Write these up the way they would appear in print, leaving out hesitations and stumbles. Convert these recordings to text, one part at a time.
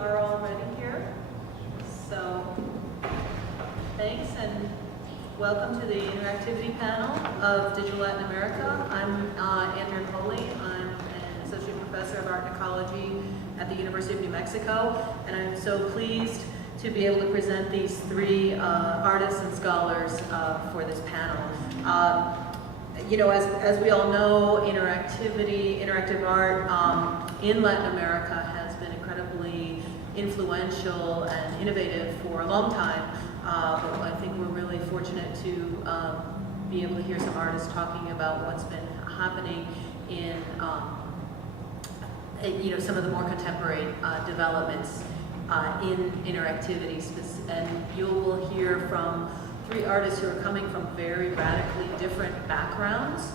are all ready here. So, thanks and welcome to the Interactivity panel of Digital Latin America. I'm Andrea Coley. I'm an Associate Professor of Art and Ecology at the University of New Mexico, and I'm so pleased to be able to present these three artists and scholars for this panel. You know, as we all know, interactive art in Latin America has been incredibly influential and innovative for a long time. But I think we're really fortunate to be able to hear some artists talking about what's been happening in you know, some of the more contemporary developments in interactivity. And you will hear from three artists who are coming from very radically different backgrounds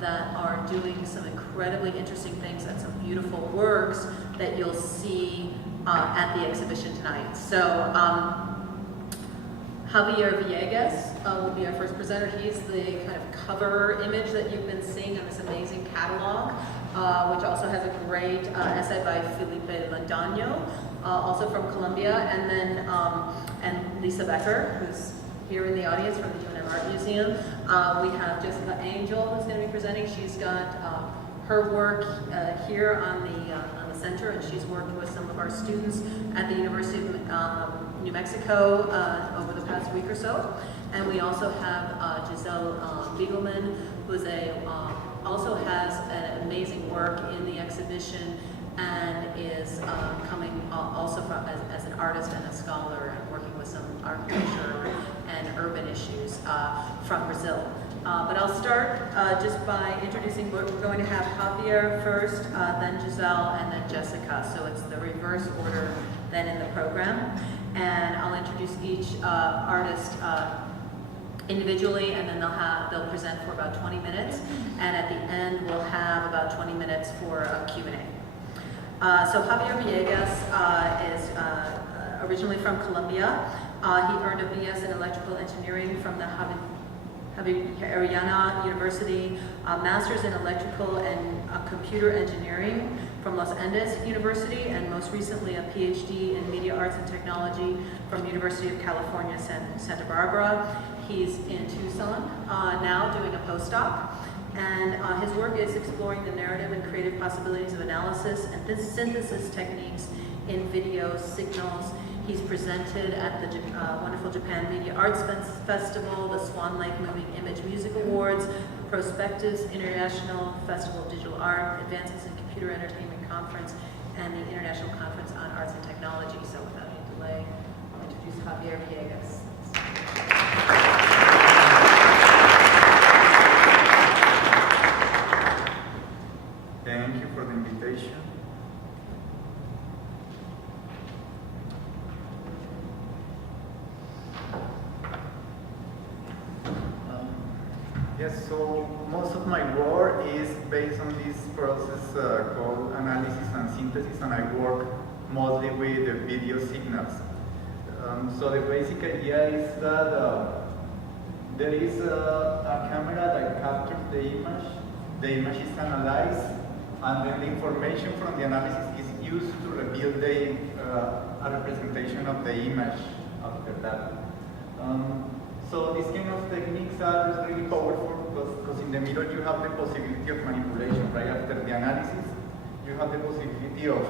that are doing some incredibly interesting things and some beautiful works that you'll see at the exhibition tonight. So Javier Villegas will be our first presenter. He's the kind of cover image that you've been seeing on this amazing catalog, which also has a great essay by Felipe Landano, also from Colombia, and then and Lisa Becker, who's here in the audience from the UNM Art Museum. We have Jessica Angel who's going to be presenting. She's got her work here on the center, and she's worked with some of our students at the University of New Mexico over the past week or so. And we also have Giselle Begelman, who's also has an amazing work in the exhibition and is coming also from as an artist and a scholar and working with some architecture and urban issues from Brazil. But I'll start just by introducing, we're going to have Javier first, then Giselle, and then Jessica. So it's the reverse order then in the program. And I'll introduce each artist individually, and then they'll present for about 20 minutes. And at the end, we'll have about 20 minutes for a Q&A. So Javier Villegas is originally from Colombia. He earned a BS in electrical engineering from the Javeriana University, a master's in electrical and computer engineering from Los Andes University, and most recently a PhD in media arts and technology from University of California, Santa Barbara. He's in Tucson now doing a postdoc. And his work is exploring the narrative and creative possibilities of analysis and synthesis techniques in video signals. He's presented at the wonderful Japan Media Arts Festival, the Swan Lake Moving Image Music Awards, Prospectives International Festival of Digital Art, Advances in Computer Entertainment Conference, and the International Conference on Arts and Technology. So without any delay, I'll introduce Javier Villegas. Thank you for the invitation. Yes, so most of my work is based on this process called analysis and synthesis, and I work mostly with the video signals. So the basic idea is that there is a camera that captures the image is analyzed, and then the information from the analysis is used to reveal a representation of the image after that. So these kind of techniques are really powerful because in the middle you have the possibility of manipulation, right? After the analysis, you have the possibility of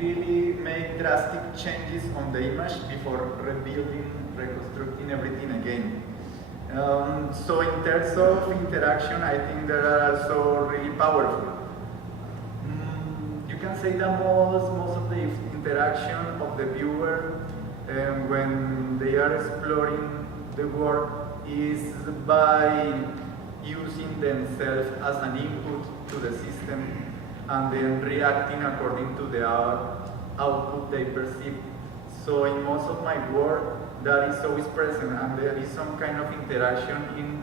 really make drastic changes on the image before reconstructing everything again. So in terms of interaction, I think they are also really powerful. You can say that most of the interaction of the viewer when they are exploring the work is by using themselves as an input to the system and then reacting according to the output they perceive. So in most of my work, that is always present, and there is some kind of interaction in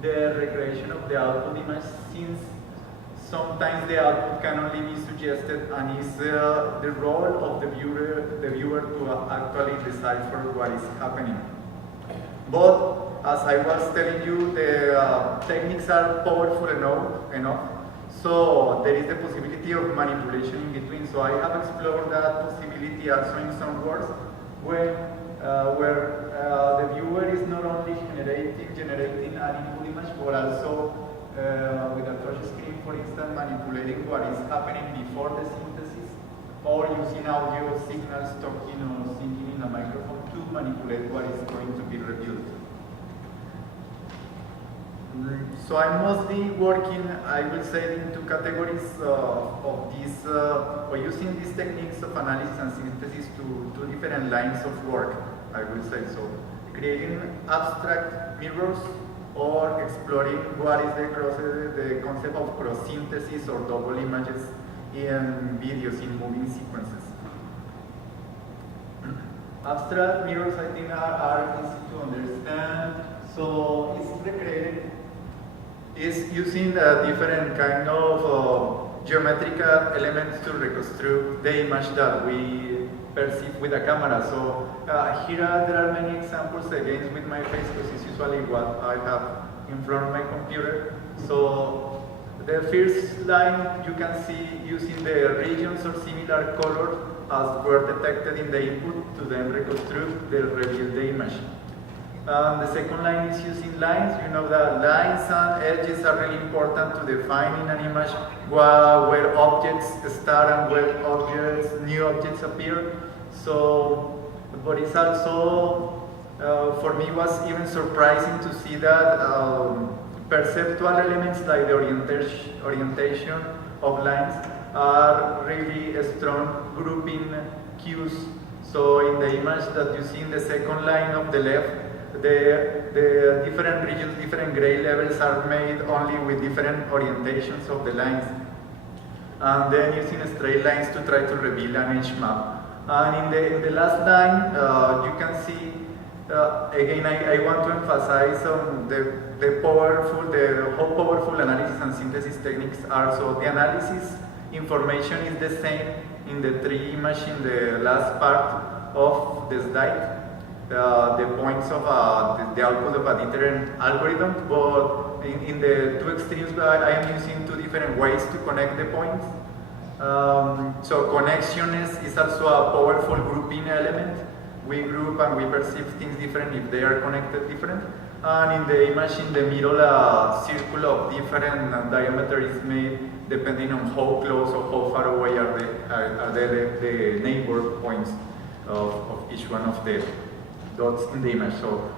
the recreation of the output image, since sometimes the output can only be suggested, and it's the role of the viewer to actually decide for what is happening. But as I was telling you, the techniques are powerful enough So there is the possibility of manipulation in between. So I have explored that possibility also in some works where the viewer is not only generating an input image, but also with a touch screen, for instance, manipulating what is happening before the synthesis, or using audio signals talking or singing in a microphone to manipulate what is going to be revealed. So I'm mostly working, I will say, in two categories of this, or using these techniques of analysis and synthesis to two different lines of work, I will say. So creating abstract mirrors or exploring what is the concept of cross-synthesis or double images in videos, in moving sequences. Abstract mirrors, I think, are easy to understand. So it's recreated, is using different kind of geometrical elements to reconstruct the image that we perceive with a camera. So here there are many examples, again with my face, because it's usually what I have in front of my computer. So the first line you can see using the regions or similar colors as were detected in the input to then reconstruct the reveal the image. The second line is using lines. You know that lines and edges are really important to define in an image where objects start and where new objects appear. So, but it's also, for me, was even surprising to see that perceptual elements like the orientation of lines are really a strong grouping cues. So in the image that you see in the second line of the left, the different regions, different gray levels are made only with different orientations of the lines. And then using straight lines to try to reveal an edge map. And in the last line, you can see, again, I want to emphasize how powerful analysis and synthesis techniques are. So the analysis information is the same in the three images in the last part of the slide. The points of the output of a different algorithm, but in the two extremes I am using two different ways to connect the points. So connection is also a powerful grouping element. We group and we perceive things different if they are connected different. And in the image in the middle, a circle of different diameter is made depending on how close or how far away are the neighbor points of each one of the dots in the image. So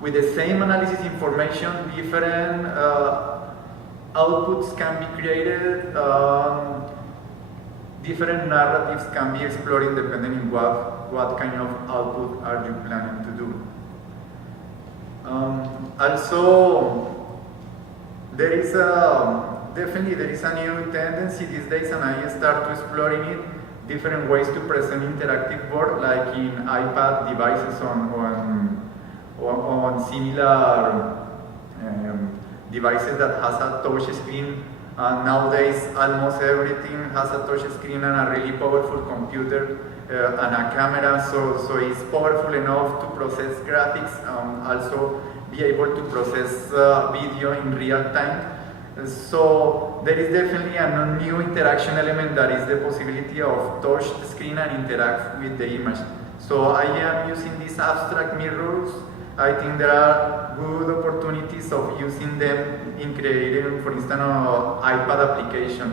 with the same analysis information, different outputs can be created, different narratives can be explored depending on what kind of output are you planning to do. Also, there is definitely there is a new tendency these days, and I start exploring it, different ways to present interactive board, like in iPad devices on similar devices that has a touch screen. Nowadays, almost everything has a touch screen and a really powerful computer and a camera, so it's powerful enough to process graphics, also be able to process video in real time. So there is definitely a new interaction element, that is the possibility of touch the screen and interact with the image. So I am using these abstract mirrors. I think there are good opportunities of using them in creating, for instance, an iPad application.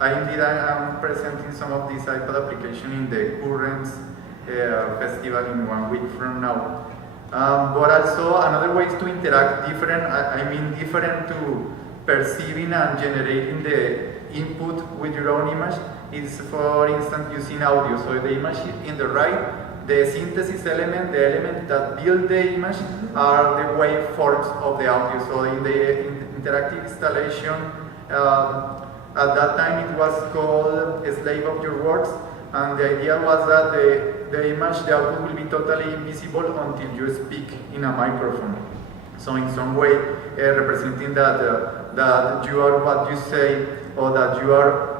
I am presenting some of these iPad applications in the Currents festival in 1 week from now. But also another way is to interact different, different to perceiving and generating the input with your own image is, for instance, using audio. So the image in the right, the synthesis element, the element that build the image, are the waveforms of the audio. So in the interactive installation, at that time it was called Slave of Your Words, and the idea was that the image, the output will be totally invisible until you speak in a microphone. So in some way representing that you are what you say, or that you are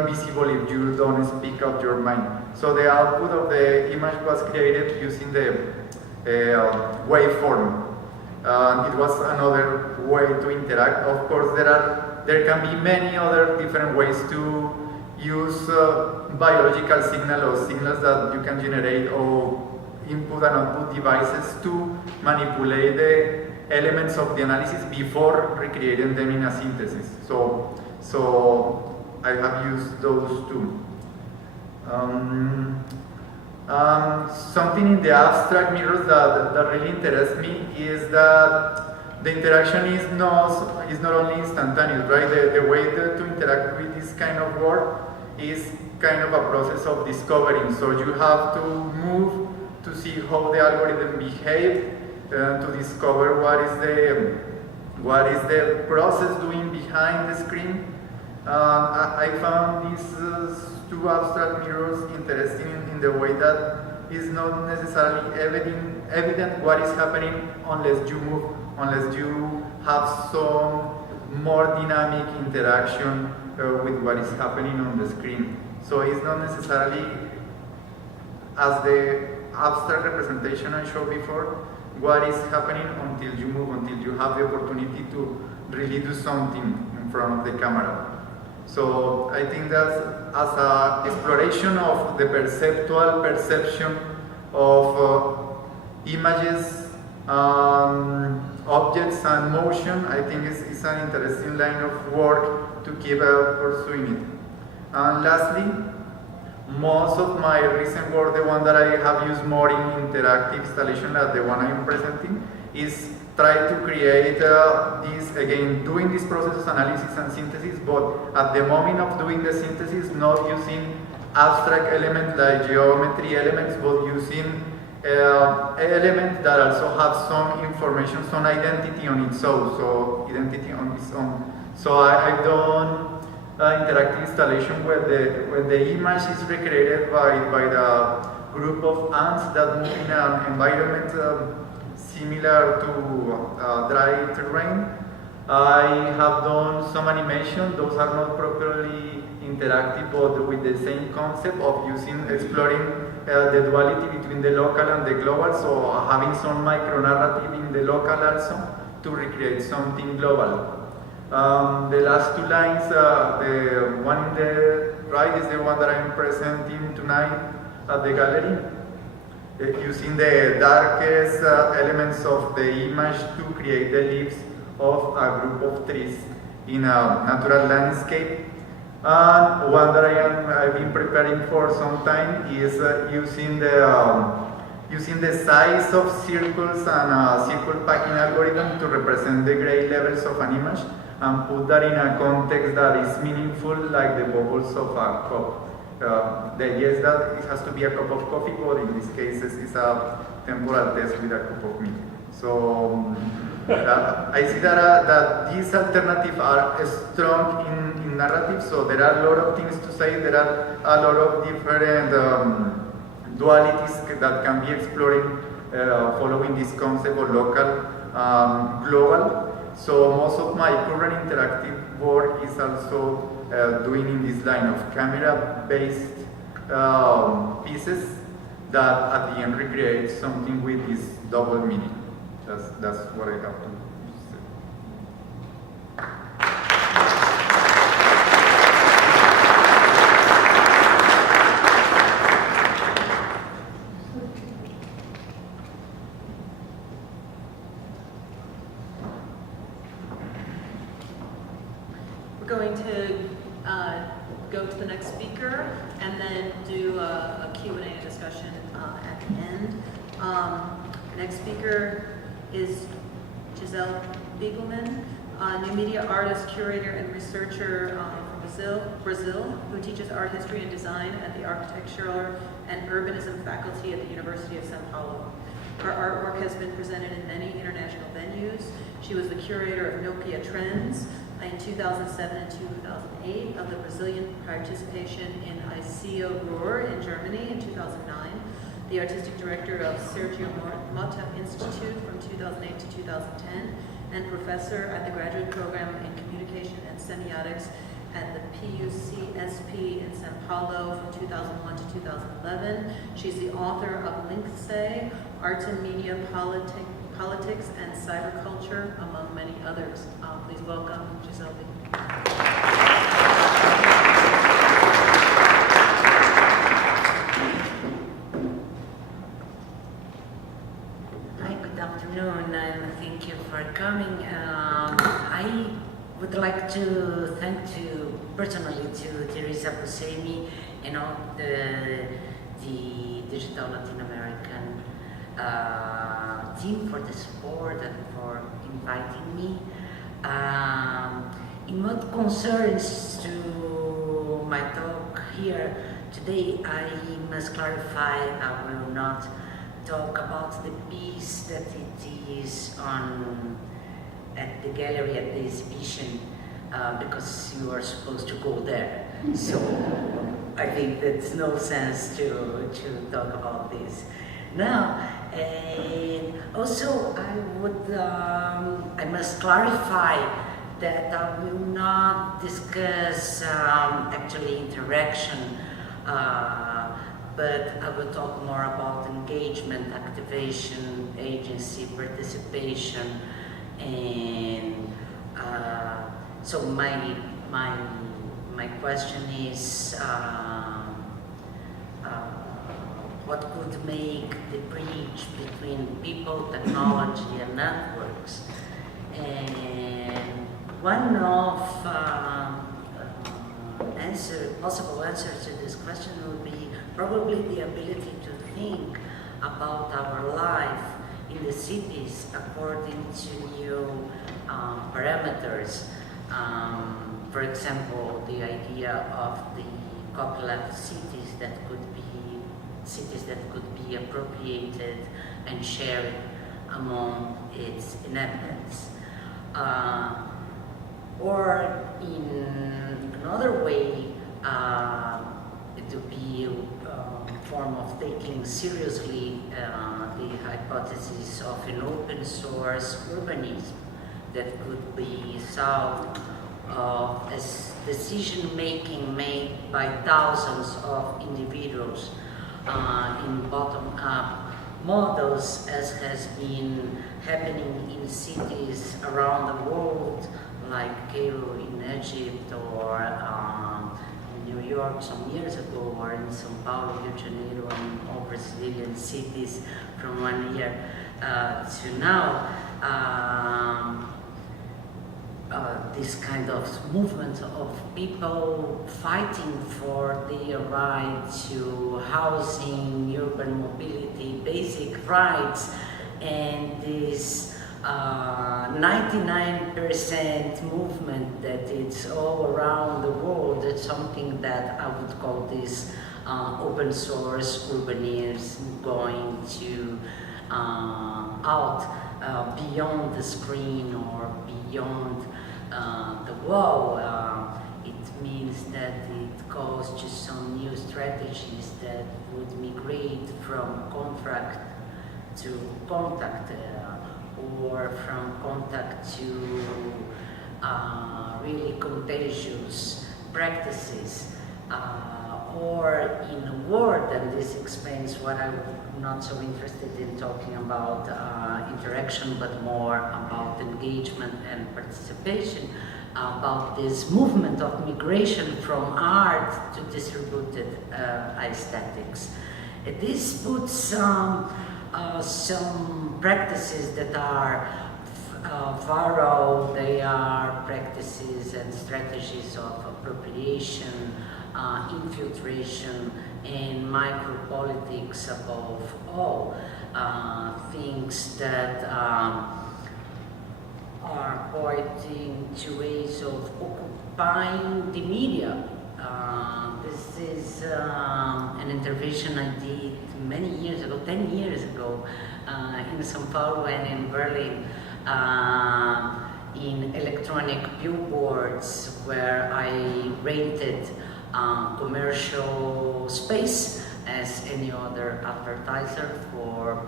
invisible if you don't speak out your mind. So the output of the image was created using the waveform. It was another way to interact. Of course, there are there can be many other different ways to use biological signals or signals that you can generate or input and output devices to manipulate the elements of the analysis before recreating them in a synthesis. So I have used those two. Something in the abstract mirrors that really interests me is that the interaction is not only instantaneous, right? The way to interact with this kind of work is kind of a process of discovering. So you have to move to see how the algorithm behaves, to discover what is the process doing behind the screen. I found these two abstract mirrors interesting in the way that it's not necessarily evident what is happening unless you move, unless you have some more dynamic interaction with what is happening on the screen. So it's not necessarily as the abstract representation I showed before, what is happening until you move, until you have the opportunity to really do something in front of the camera. So I think that as an exploration of the perceptual perception of images, objects and motion, I think it's an interesting line of work to keep pursuing it. And lastly, most of my recent work, the one that I have used more in interactive installation than the one I'm presenting, is try to create this, again, doing this process analysis and synthesis, but at the moment of doing the synthesis, not using abstract elements like geometry elements, but using elements that also have some information, some identity on its own, so identity on its own. So I've done interactive installation where the image is recreated by the group of ants that move in an environment similar to dry terrain. I have done some animation. Those are not properly interactive, but with the same concept of exploring the duality between the local and the global. So having some micro narrative in the local also to recreate something global. The last two lines, the one in the right is the one that I'm presenting tonight at the gallery. Using the darkest elements of the image to create the leaves of a group of trees in a natural landscape. And one that I've been preparing for some time is using the size of circles and circle packing algorithm to represent the gray levels of an image and put that in a context that is meaningful, like the bubbles of a cup. The idea is that it has to be a cup of coffee, but in this case it's a temporal test with a cup of milk. So I see that these alternatives are strong in narrative, so there are a lot of things to say, there are a lot of different dualities that can be explored following this concept of local, global. So most of my current interactive work is also doing in this line of camera-based pieces that at the end recreate something with this double meaning. That's what I have to say. We're going to go to the next speaker and then do a Q&A discussion at the end. Next speaker is Giselle Begelman, new media artist, curator, and researcher from Brazil, who teaches art history and design at the Architectural and Urbanism faculty at the University of São Paulo. Her artwork has been presented in many international venues. She was the curator of Nokia Trends in 2007 and 2008, of the Brazilian participation in ICO Ruhr in Germany in 2009, the artistic director of Sergio Mota Institute from 2008 to 2010, and professor at the graduate program in communication and semiotics at the PUCSP in São Paulo from 2001 to 2011. She's the author of Linksay, Arts and Media, Politics and Cyberculture, among many others. Please welcome Giselle Begelman. afternoon, and thank you for coming. I would like to thank personally to Teresa Buscemi and all the Digital Latin American team for the support and for inviting me. In what concerns to my talk here today, I must clarify I will not talk about the piece that it is on at the gallery at the exhibition because you are supposed to go there. So I think there's no sense to talk about this now. And also I must clarify that I will not discuss actually interaction, but I will talk more about engagement, activation, agency, participation, and so my question is what could make the bridge between people, technology, and networks? And one of possible answers to this question would be probably the ability to think about our life in the cities according to new parameters. For example, the idea of the copyleft cities that could be appropriated and shared among its inhabitants. Or in another way, it would be a form of taking seriously the hypothesis of an open source urbanism that could be solved as decision making made by thousands of individuals in bottom-up models, as has been happening in cities around the world, like Cairo in Egypt, or in New York some years ago, or in São Paulo, Rio de Janeiro, and all Brazilian cities from 1 year to now. This kind of movement of people fighting for the right to housing, urban mobility, basic rights, and this 99% movement that it's all around the world. It's something that I would call this open source urbanism, going to out beyond the screen or beyond the wall. It means that it goes to some new strategies that would migrate from contract to contact, or from contact to really contagious practices, or in a word, and this explains what I'm not so interested in talking about interaction, but more about engagement and participation, about this movement of migration from art to distributed aesthetics. This puts some practices that are viral. They are practices and strategies of appropriation, infiltration, and micropolitics above all, things that are pointing to ways of occupying the media. This is an intervention I did many years ago, 10 years ago, in São Paulo and in Berlin, in electronic billboards, where I rented commercial space as any other advertiser from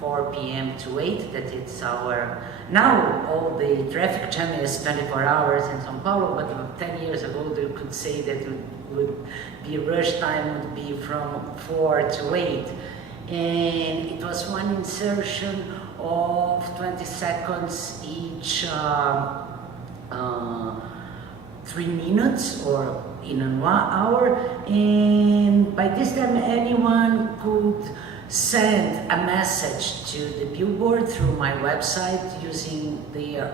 4 p.m. to 8, that it's our, now all the traffic jam is 24 hours in São Paulo, but 10 years ago they could say that it would be rush time would be from 4 to 8. And it was one insertion of 20 seconds each 3 minutes or in an hour, and by this time anyone could send a message to the billboard through my website using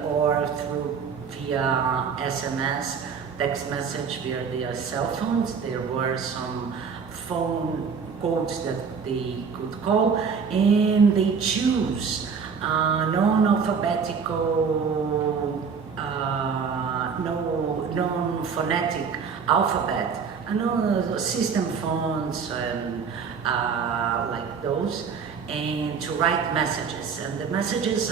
or through via SMS, text message via their cell phones. There were some phone codes that they could call, and they choose non-alphabetical, non-phonetic alphabet, system phones and like those, and to write messages. And the messages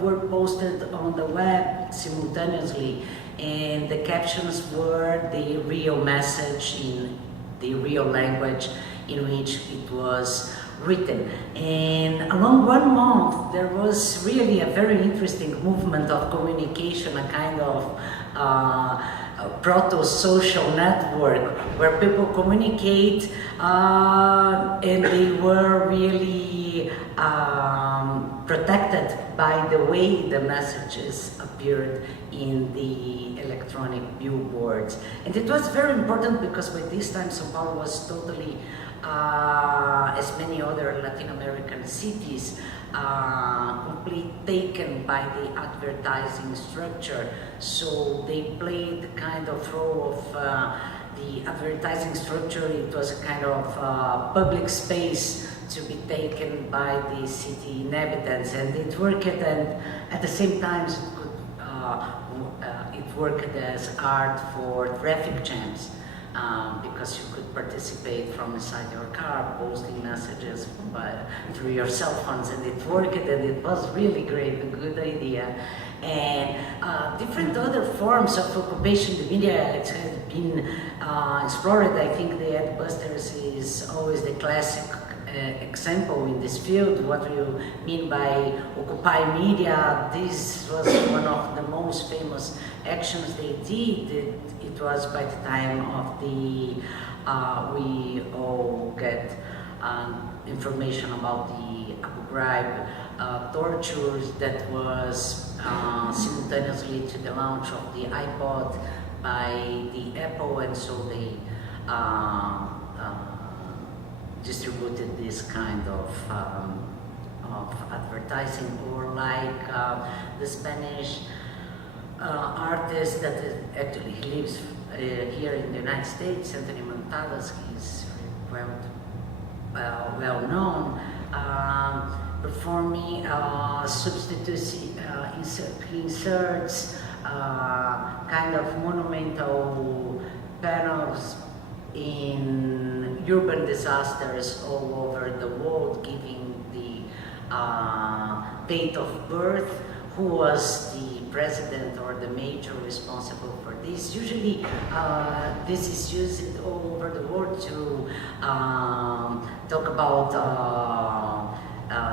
were posted on the web simultaneously, and the captions were the real message in the real language in which it was written. And along 1 month, there was really a very interesting movement of communication, a kind of a proto-social network where people communicate, and they were really protected by the way the messages appeared in the electronic billboards. And it was very important because by this time São Paulo was totally, as many other Latin American cities, completely taken by the advertising structure. So they played kind of role of the advertising structure. It was a kind of public space to be taken by the city inhabitants, and it worked. And at the same time, it worked as art for traffic jams. Because you could participate from inside your car, posting messages through your cell phones, and it worked, and it was really great, a good idea. And different other forms of occupation, the media has been explored. I think the Adbusters is always the classic example in this field. What do you mean by occupy media? This was one of the most famous actions they did. It was by the time of the, we all get information about the Abu Ghraib tortures that was simultaneously to the launch of the iPod by the Apple, and so they distributed this kind of advertising, or like the Spanish artist that actually he lives here in the United States, Anthony Montadas. He's well known, performing substitution, he inserts kind of monumental panels in urban disasters all over the world, giving the date of birth, who was the president or the major responsible for this. Usually this is used all over the world to talk about,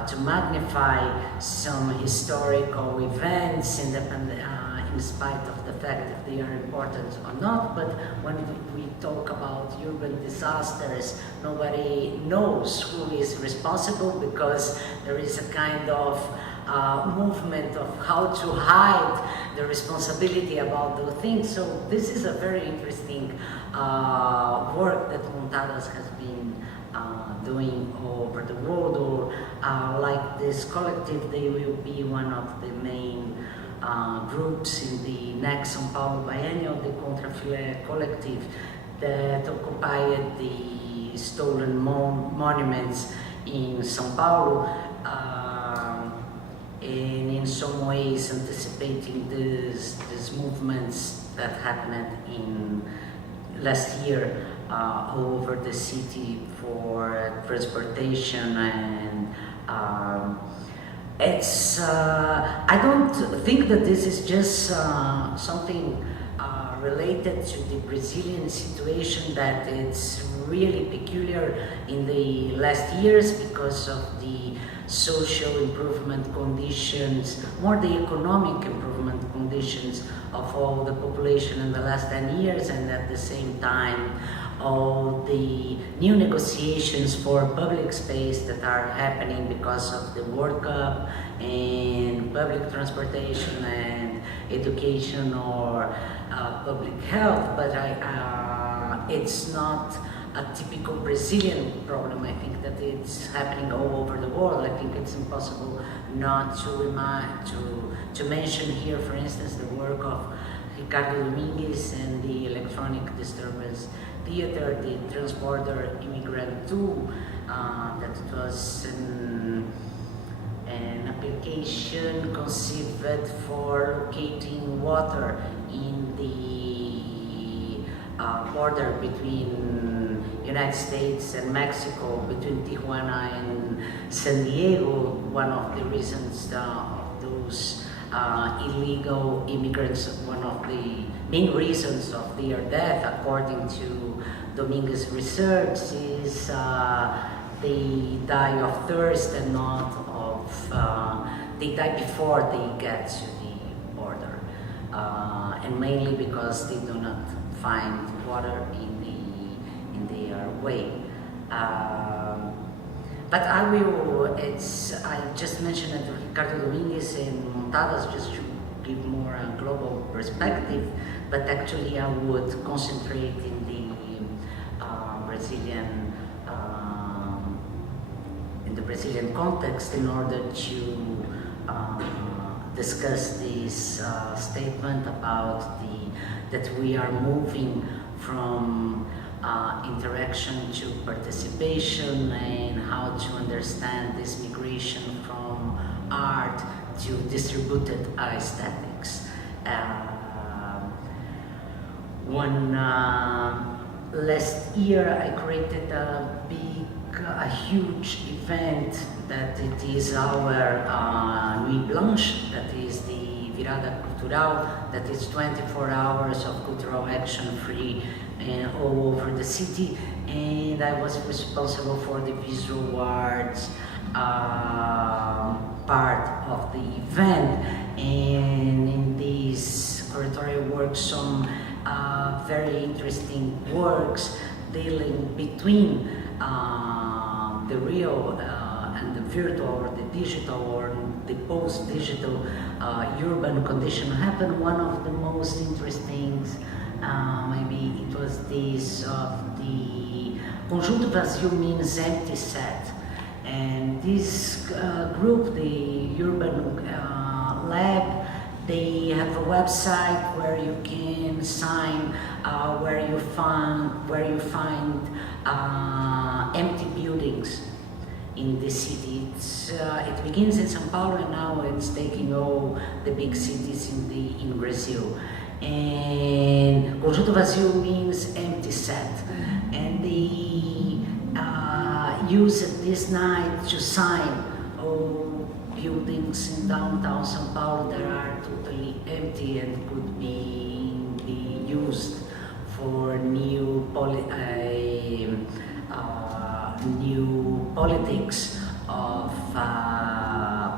to magnify some historical events, in spite of the fact that they are important or not. But when we talk about urban disasters, nobody knows who is responsible, because there is a kind of movement of how to hide the responsibility about those things. So this is a very interesting work that Montadas has been doing all over the world, or like this collective, they will be one of the main groups in the next São Paulo biennial, the Contrafilé collective, that occupied the stolen monuments in São Paulo, and in some ways anticipating these movements that happened in last year all over the city for transportation. And it's I don't think that this is just something related to the Brazilian situation, that it's really peculiar in the last years because of the social improvement conditions, more the economic improvement conditions of all the population in the last 10 years, and at the same time all the new negotiations for public space that are happening because of the World Cup and public transportation and education or public health. But it's not a typical Brazilian problem. I think that it's happening all over the world. I think it's impossible not to mention here, for instance, the work of Ricardo Domingues and the Electronic Disturbance Theater, the Transborder Immigrant 2, that was an application conceived for locating water in the border between United States and Mexico, between Tijuana and San Diego. One of the reasons of those illegal immigrants, one of the main reasons of their death, according to Dominguez research, is they die of thirst and not of, they die before they get to the border, and mainly because they do not find water in their way. But I just mentioned that Ricardo Dominguez and Montadas just to give more a global perspective, but actually I would concentrate in the Brazilian context in order to discuss this statement about that we are moving from interaction to participation, and how to understand this migration from art to distributed aesthetics. Last year I created a huge event that it is our Nuit Blanche, that is the Virada Cultural, that is 24 hours of cultural action free all over the city, and I was responsible for the visual arts part of the event. And in this curatorial work, some very interesting works dealing between the real and the virtual, or the digital, or the post-digital urban condition happened. One of the most interesting, maybe it was this of the Conjunto Vazio means empty set. And this group, the Urban Lab, they have a website where you can sign, where you find empty buildings in the city. It begins in São Paulo, and now it's taking all the big cities in Brazil. And Conjunto Vazio means empty set, and they use this night to sign all buildings in downtown São Paulo that are totally empty and could be used for new politics of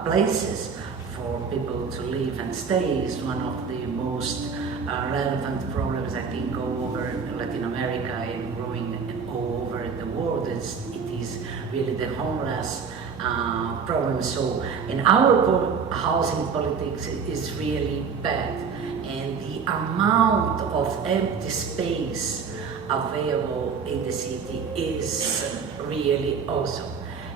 places for people to live and stay. Is one of the most relevant problems, I think, all over Latin America and growing all over the world. It is really the homeless problem. So, and our housing politics is really bad, and the amount of empty space available in the city is really awesome.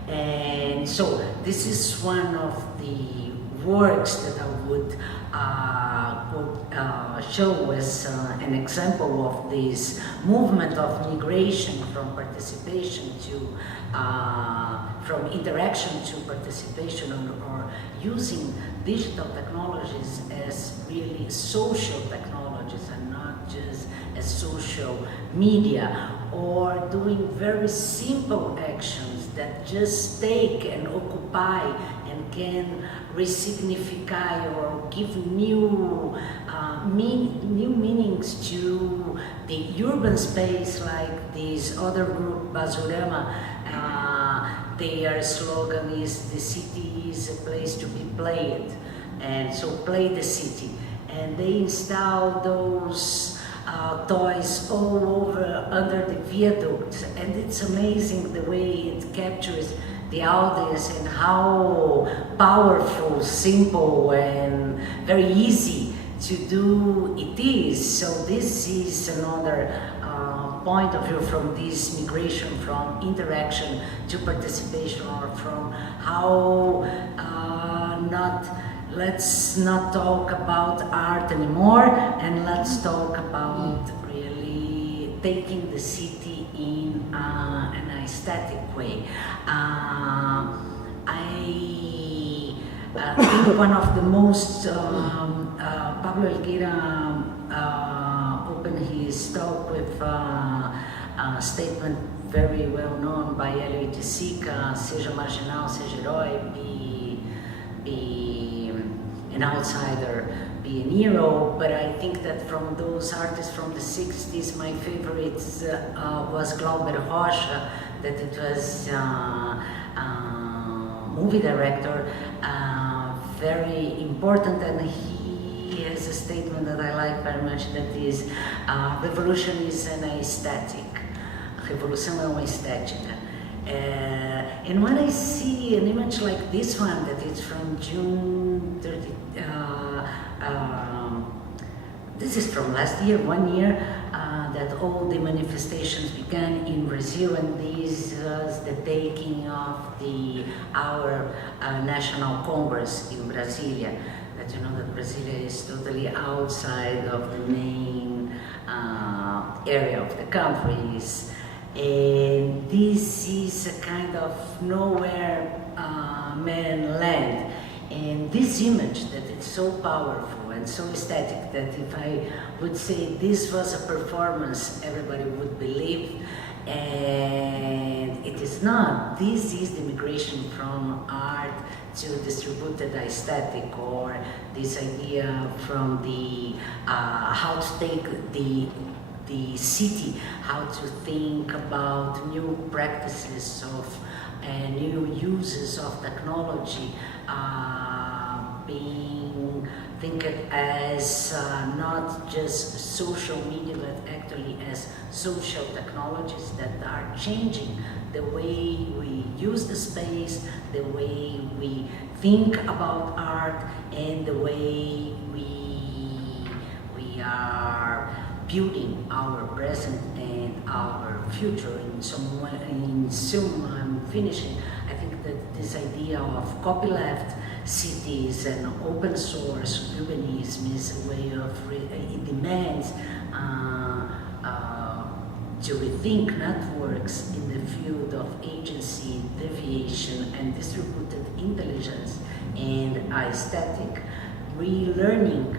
And so this is one of the works that I would show as an example of this movement of migration from participation to from interaction to participation, or using digital technologies as really social technologies and not just as social media, or doing very simple actions that just take and occupy and can resignify or give new meanings to the urban space, like this other group, Basurama. Their slogan is, "The city is a place to be played," and so play the city. And they install those toys all over under the viaducts, and it's amazing the way it captures the audience and how powerful, simple, and very easy to do it is. So this is another point of view from this migration from interaction to participation, or from how let's not talk about art anymore, and let's talk about really taking the city in an aesthetic way. I think one of the most, Pablo Elguera opened his talk with a statement very well known by Elio Tisica: seja marginal, seja herói, be an outsider, be an hero. But I think that from those artists from the 60s, my favorite was Glauber Rocha, that it was movie director, very important, and he has a statement that I like very much, that is, revolution is an aesthetic. Revolução é uma estética. And when I see an image like this one, that is from June 30, this is from last year, 1 year, that all the manifestations began in Brazil, and this was the taking of our National Congress in Brasilia. That you know that Brasilia is totally outside of the main area of the countries. And this is a kind of nowhere man land. And this image, that it's so powerful and so aesthetic, that if I would say this was a performance, everybody would believe. And it is not. This is the migration from art to distributed aesthetic, or this idea from the how to take the city, how to think about new practices of and new uses of technology, being think as not just social media, but actually as social technologies that are changing the way we use the space, the way we think about art, and the way we are building our present and our future. In some way, in sum, I'm finishing. I think that this idea of copyleft cities and open source urbanism is a way of it demands to rethink networks in the field of agency, deviation, and distributed intelligence and aesthetic, relearning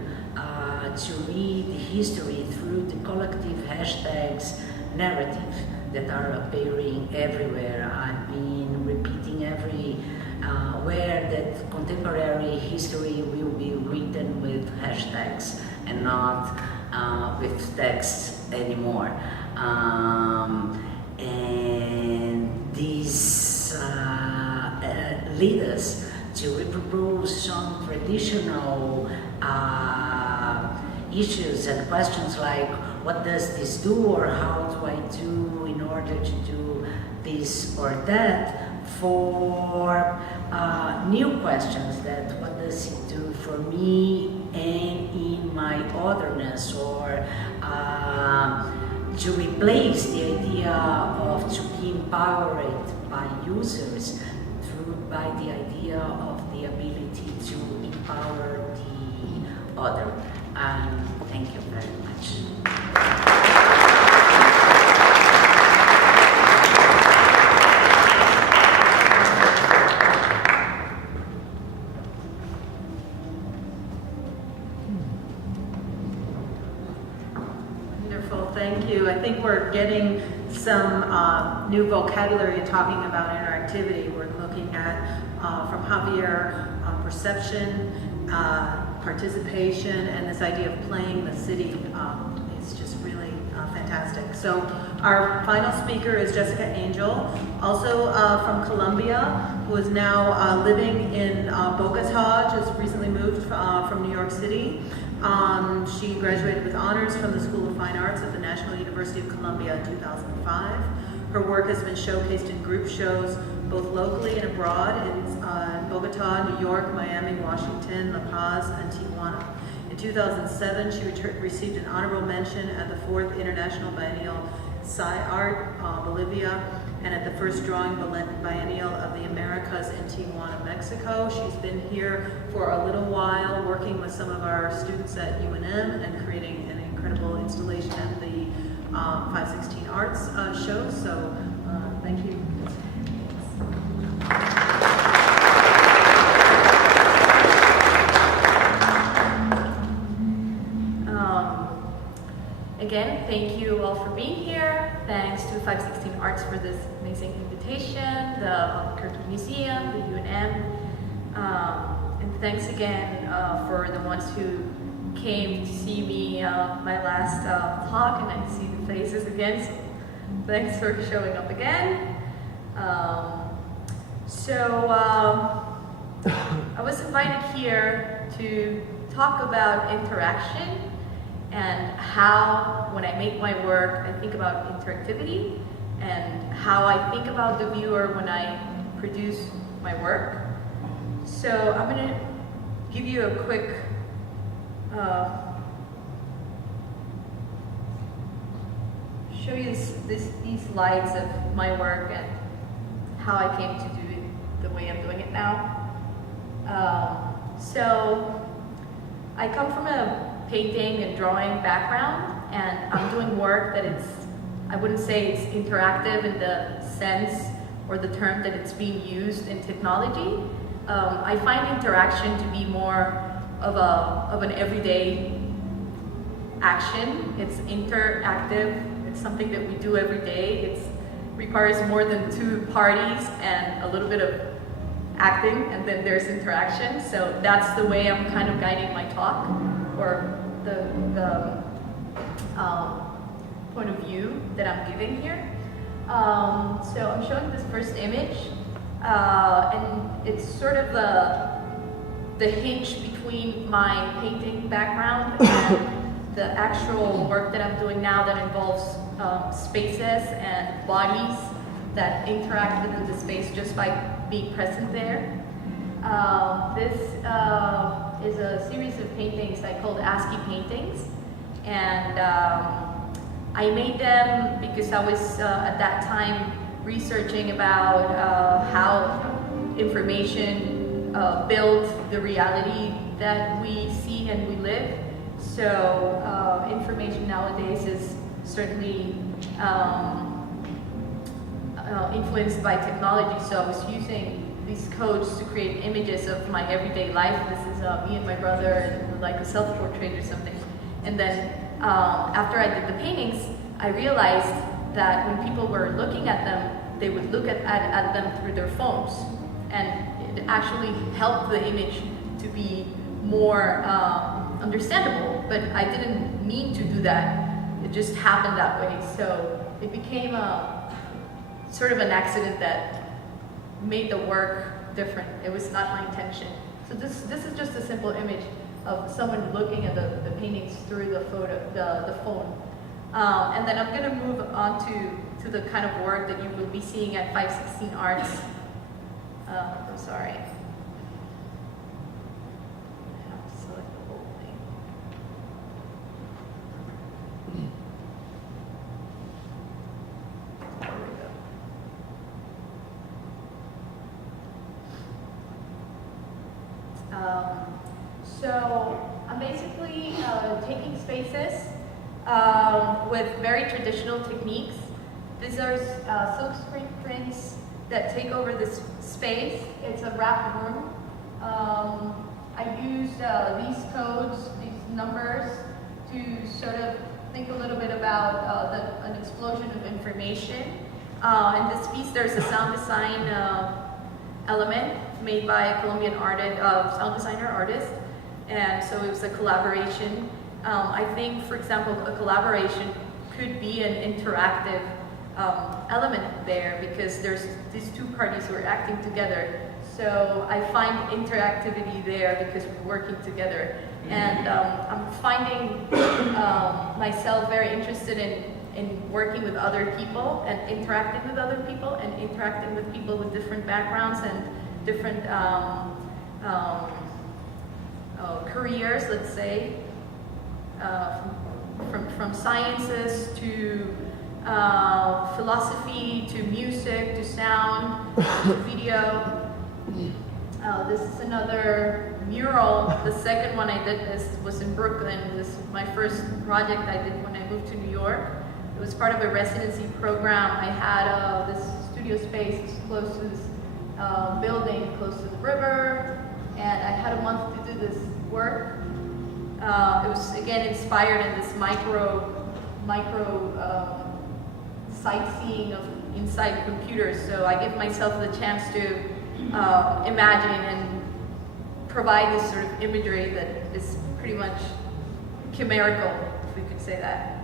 to read history through the collective hashtags narrative that are appearing everywhere. I've been repeating where that contemporary history will be written with hashtags and not with texts anymore. And these lead us to repropose some traditional issues and questions like, what does this do, or how do I do in order to do this or that, for new questions, that what does it do for me and in my otherness, or to replace the idea of to be empowered by users by the idea of the ability to empower the other. Thank you very much. Wonderful, thank you. I think we're getting some new vocabulary talking about interactivity. We're looking at, from Javier, perception, participation, and this idea of playing the city is just really fantastic. So our final speaker is Jessica Angel, also from Colombia, who is now living in Bogota, just recently moved from New York City. She graduated with honors from the School of Fine Arts at the National University of Colombia in 2005. Her work has been showcased in group shows both locally and abroad in Bogota, New York, Miami, Washington, La Paz, and Tijuana. In 2007, she received an honorable mention at the 4th International Biennial Sci-Art, Bolivia, and at the first Drawing Biennial of the Americas in Tijuana, Mexico. She's been here for a little while, working with some of our students at UNM and creating an incredible installation at the 516 Arts show. So thank you. Again, thank you all for being here. Thanks to 516 Arts for this amazing invitation, the Albuquerque Museum, the UNM, and thanks again for the ones who came to see me my last talk, and I see the faces again, so thanks for showing up again. I was invited here to talk about interaction and how, when I make my work, I think about interactivity and how I think about the viewer when I produce my work. So I'm going to give you a quick show you these slides of my work and how I came to do it the way I'm doing it now. So I come from a painting and drawing background, and I'm doing work that I wouldn't say it's interactive in the sense or the term that it's being used in technology. I find interaction to be more of an everyday action. It's interactive, it's something that we do every day. It requires more than two parties and a little bit of acting, and then there's interaction. So that's the way I'm kind of guiding my talk, or the point of view that I'm giving here. So I'm showing this first image, and it's sort of the hinge between my painting background and the actual work that I'm doing now that involves spaces and bodies that interact within the space just by being present there. This is a series of paintings I called ASCII paintings, and I made them because I was at that time researching about how information builds the reality that we see and we live. So information nowadays is certainly influenced by technology, so I was using these codes to create images of my everyday life. This is me and my brother, and like a self-portrait or something. And then after I did the paintings, I realized that when people were looking at them, they would look at them through their phones, and it actually helped the image to be more understandable. But I didn't mean to do that. It just happened that way. So it became sort of an accident that made the work different. It was not my intention. So this is just a simple image of someone looking at the paintings through the phone. And then I'm gonna move on to the kind of work that you will be seeing at 516 Arts. I'm sorry. I have to select the whole thing. There we go. So I'm basically taking spaces with very traditional techniques. These are silkscreen prints that take over this space. It's a wrapped room. I used these codes, these numbers, to sort of think a little bit about an explosion of information. In this piece, there's a sound design element made by a Colombian sound designer artist, and so it was a collaboration. I think, for example, a collaboration could be an interactive element there, because there's these two parties who are acting together. So I find interactivity there because we're working together, and I'm finding myself very interested in working with other people and interacting with other people and interacting with people with different backgrounds and different careers, let's say, from sciences to philosophy to music to sound to video. This is another mural. The second one I did this was in Brooklyn. This was my first project I did when I moved to New York. It was part of a residency program. I had this studio space close to this building, close to the river, and I had a month to do this work. It was again inspired in this micro sightseeing of inside computers. So I give myself the chance to imagine and provide this sort of imagery that is pretty much chimerical, if we could say that.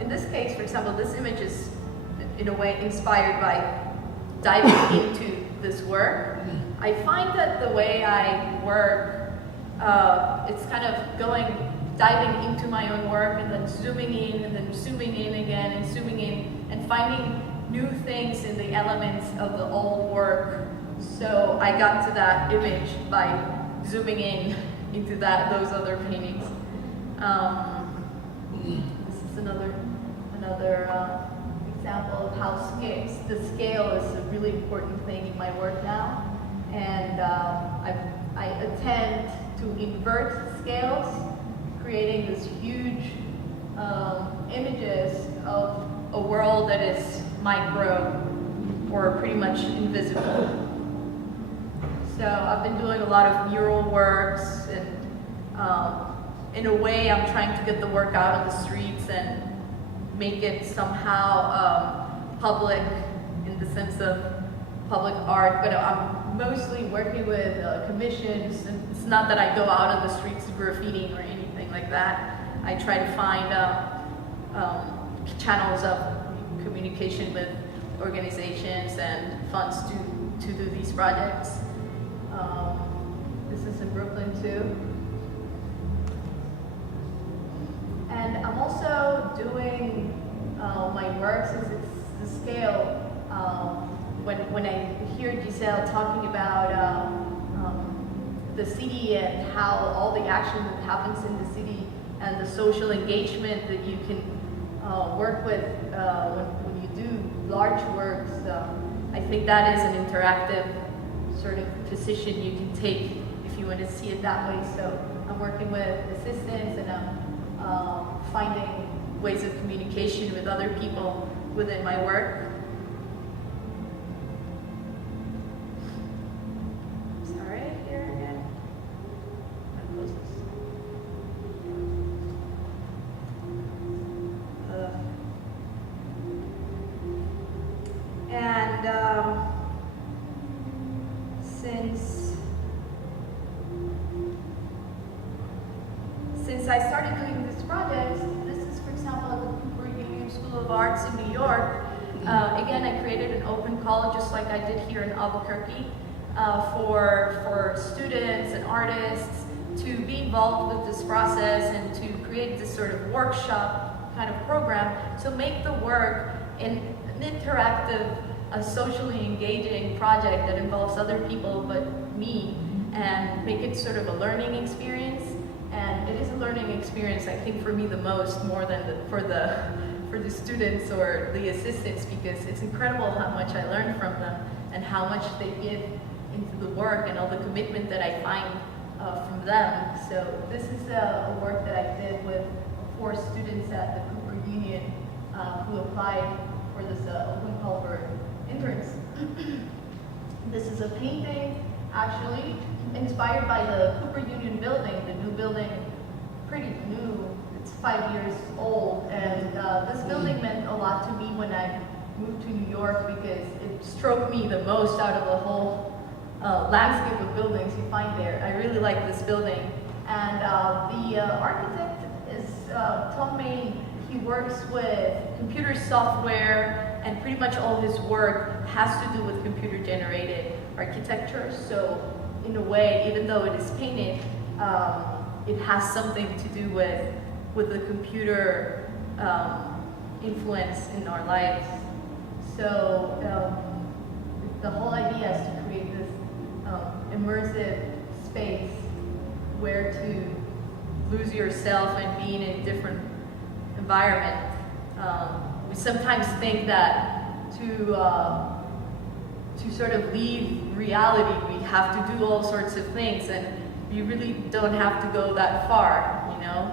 In this case, for example, this image is in a way inspired by diving into this work. I find that the way I work, it's kind of diving into my own work and then zooming in and then zooming in again and zooming in and finding new things in the elements of the old work. So I got to that image by zooming in into those other paintings. This is another example of how the scale is a really important thing in my work now. And I attempt to invert scales, creating this huge images of a world that is micro or pretty much invisible. So I've been doing a lot of mural works, and in a way I'm trying to get the work out on the streets and make it somehow public in the sense of public art, but I'm mostly working with commissions, and it's not that I go out on the streets graffitiing or anything like that. I try to find channels of communication with organizations and funds to do these projects. This is in Brooklyn too. And I'm also doing my work, since it's the scale, when I hear Giselle talking about the city and how all the action that happens in the city and the social engagement that you can work with when you do large works, I think that is an interactive sort of position you can take if you want to see it that way. So I'm working with assistants, and I'm finding ways of communication with other people within my work. Sorry, here again. I'll close this. And since I started doing this project, this is, for example, at the Cooper Union School of Arts in New York. Again, I created an open call, just like I did here in Albuquerque, for students and artists to be involved with this process and to create this sort of workshop kind of program to make the work an interactive, socially engaging project that involves other people but me, and make it sort of a learning experience. And it is a learning experience, I think, for me the most, more than for the students or the assistants, because it's incredible how much I learn from them and how much they give into the work and all the commitment that I find from them. So this is a work that I did with 4 students at the Cooper Union who applied for this open call for interns. This is a painting, actually, inspired by the Cooper Union building, the new building, pretty new. It's 5 years old, and this building meant a lot to me when I moved to New York, because it struck me the most out of the whole landscape of buildings you find there. I really like this building, and the architect is Tom Main. He works with computer software, and pretty much all his work has to do with computer-generated architecture. So in a way, even though it is painted, it has something to do with the computer influence in our lives. So the whole idea is to create this immersive space where to lose yourself and be in a different environment. We sometimes think that to sort of leave reality, we have to do all sorts of things, and you really don't have to go that far, you know?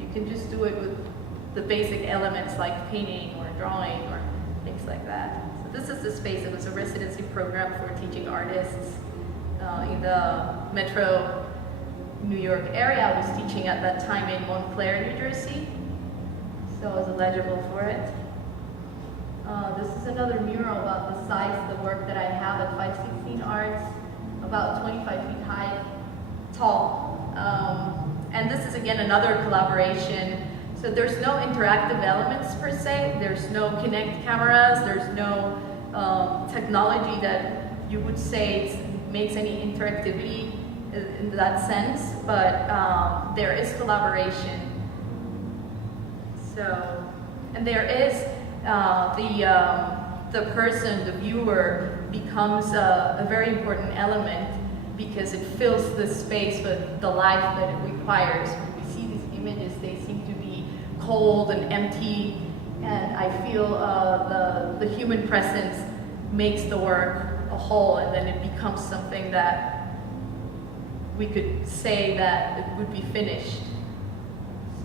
You can just do it with the basic elements like painting or drawing or things like that. So this is the space. It was a residency program for teaching artists in the Metro New York area. I was teaching at that time in Montclair, New Jersey, so I was eligible for it. This is another mural about the size of the work that I have at 516 Arts, about 25 feet high, tall. And this is again another collaboration. So there's no interactive elements per se, there's no Kinect cameras, there's no technology that you would say makes any interactivity in that sense, but there is collaboration. So, and there is the person, the viewer, becomes a very important element because it fills the space with the life that it requires. When we see these images, they seem to be cold and empty, and I feel the human presence makes the work a whole, and then it becomes something that we could say that it would be finished.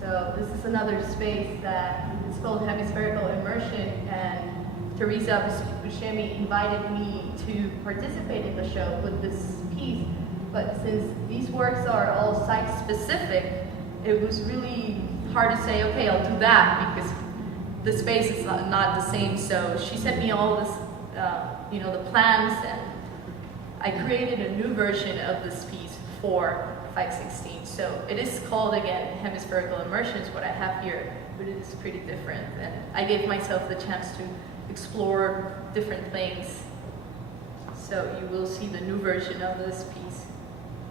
So this is another space that is called Hemispherical Immersion, and Teresa Buscemi invited me to participate in the show with this piece, but since these works are all site-specific, it was really hard to say, okay, I'll do that, because the space is not the same. So she sent me all this, the plans, and I created a new version of this piece for 516. So it is called, again, Hemispherical Immersions, what I have here, but it is pretty different. And I gave myself the chance to explore different things. So you will see the new version of this piece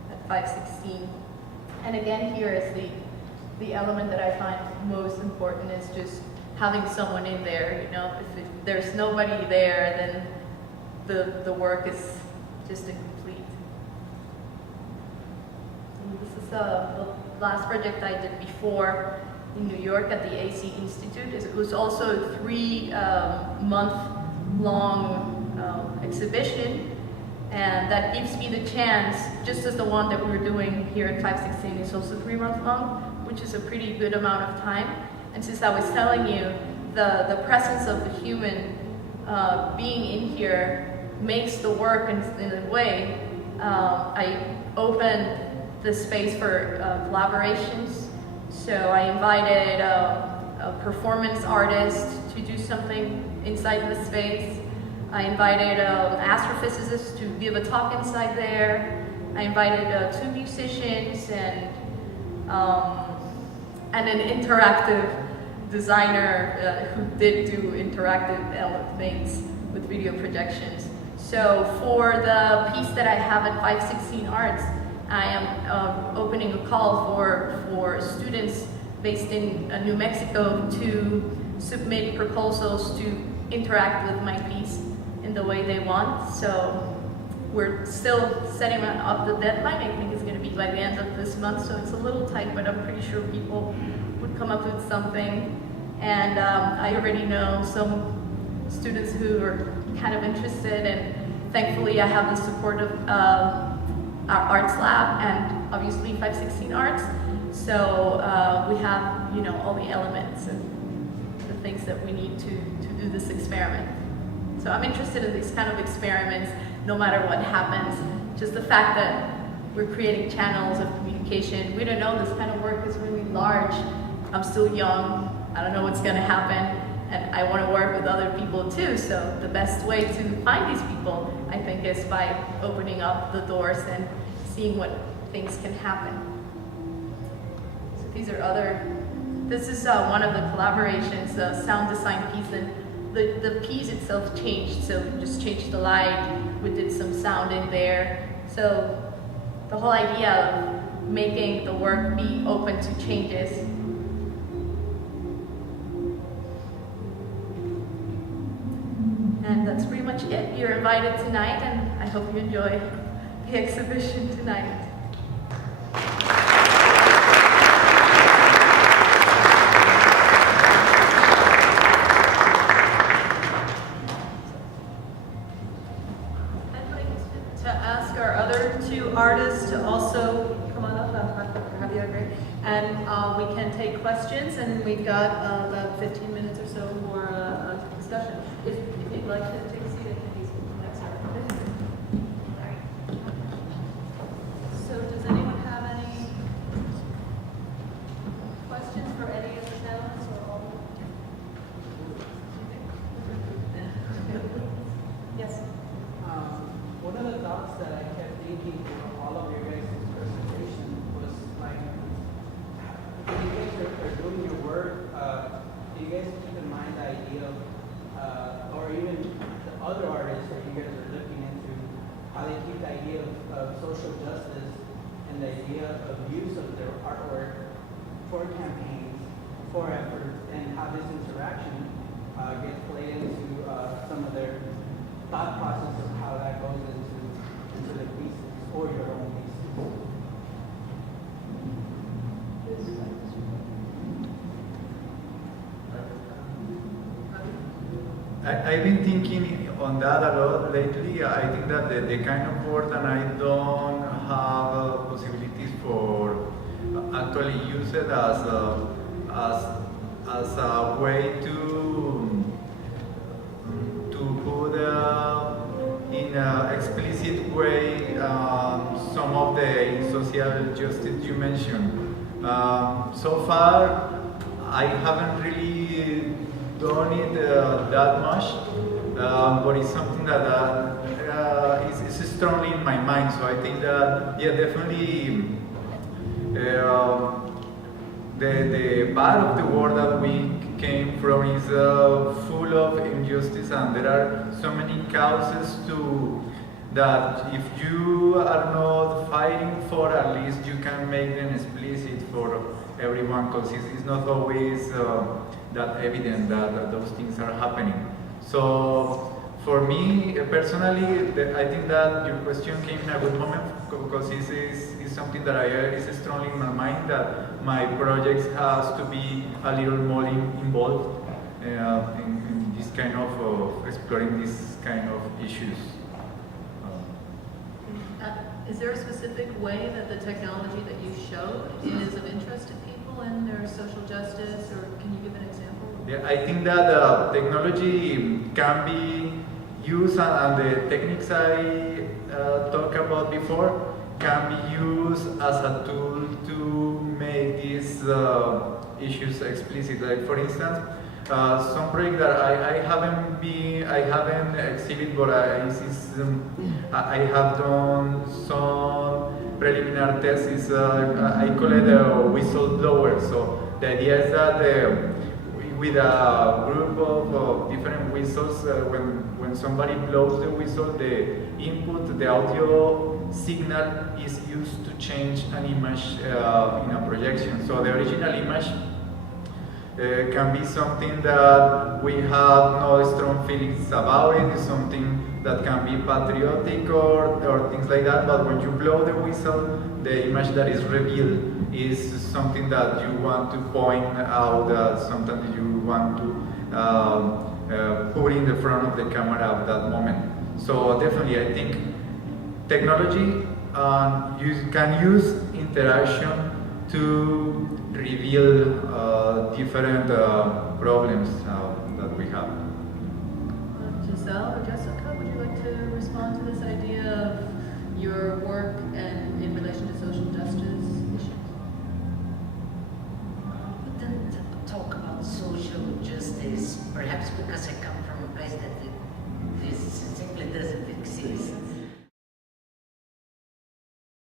at 516. And again, here is the element that I find most important is just having someone in there. You know, if there's nobody there, then the work is just incomplete. And this is the last project I did before in New York at the AC Institute. It was also a 3-month-long exhibition, and that gives me the chance, just as the one that we were doing here at 516 is also 3 months long, which is a pretty good amount of time. And since I was telling you, the presence of the human being in here makes the work in a way. I opened the space for collaborations. So I invited a performance artist to do something inside the space. I invited an astrophysicist to give a talk inside there. I invited 2 musicians and an interactive designer who did do interactive things with video projections. So for the piece that I have at 516 Arts, I am opening a call for students based in New Mexico to submit proposals to interact with my piece in the way they want. So we're still setting up the deadline. I think it's going to be by the end of this month, so it's a little tight, but I'm pretty sure people would come up with something. And I already know some students who are kind of interested, and thankfully I have the support of our arts lab and obviously 516 Arts. So we have, all the elements and the things that we need to do this experiment. So I'm interested in these kind of experiments, no matter what happens. Just the fact that we're creating channels of communication. We don't know, this kind of work is really large. I'm still young. I don't know what's going to happen. And I want to work with other people too. So the best way to find these people, I think, is by opening up the doors and seeing what things can happen. So these are this is one of the collaborations, a sound design piece, and the piece itself changed. So we just changed the light, we did some sound in there. So the whole idea of making the work be open to changes. And that's pretty much it. You're invited tonight, and I hope you enjoy the exhibition tonight. and we can take questions, and we've got about 15 minutes or so for discussion. If you'd like to take a seat, I think these next are. So does anyone have any questions for any of the panelists or all? Yes. One of the thoughts that I kept thinking from all of your guys' presentation was like, when you guys are doing your work, do you guys keep in mind the idea of, or even the other artists that you guys are looking into, how they keep the idea of social justice and the idea of use of their artwork for campaigns, for efforts, and how this interaction gets played into some of their thought process of how that goes into the pieces or your own pieces. I've been thinking on that a lot lately. I think that the kind of work that I don't have possibilities for actually use it as a way to put in an explicit way some of the social justice you mentioned. So far, I haven't really done it that much, but it's something that is strongly in my mind. So I think that, yeah, definitely the part of the world that we came from is full of injustice, and there are so many causes to that if you are not fighting for, at least you can make them explicit for everyone, because it's not always that evident that those things are happening. So for me personally, I think that your question came in a good moment, because this is something that is strongly in my mind, that my projects has to be a little more involved in this kind of exploring these kind of issues. Is there a specific way that the technology that you showed is of interest to people in their social justice, or can you give an example? Yeah, I think that technology can be used, and the techniques I talked about before can be used as a tool to make these issues explicit. Like for instance, some project that I haven't exhibited, but I have done some preliminary tests. I call it a whistleblower. So the idea is that with a group of different whistles, when somebody blows the whistle, the input, the audio signal is used to change an image in a projection. So the original image can be something that we have no strong feelings about it. It's something that can be patriotic or things like that, but when you blow the whistle, the image that is revealed is something that you want to point out, something that you want to put in the front of the camera at that moment. So definitely I think technology you can use interaction to reveal different problems that we have. Giselle or Jessica, would you like to respond to this idea of your work and in relation to social justice issues? We didn't talk about social justice, perhaps because I come from a place that this simply doesn't exist.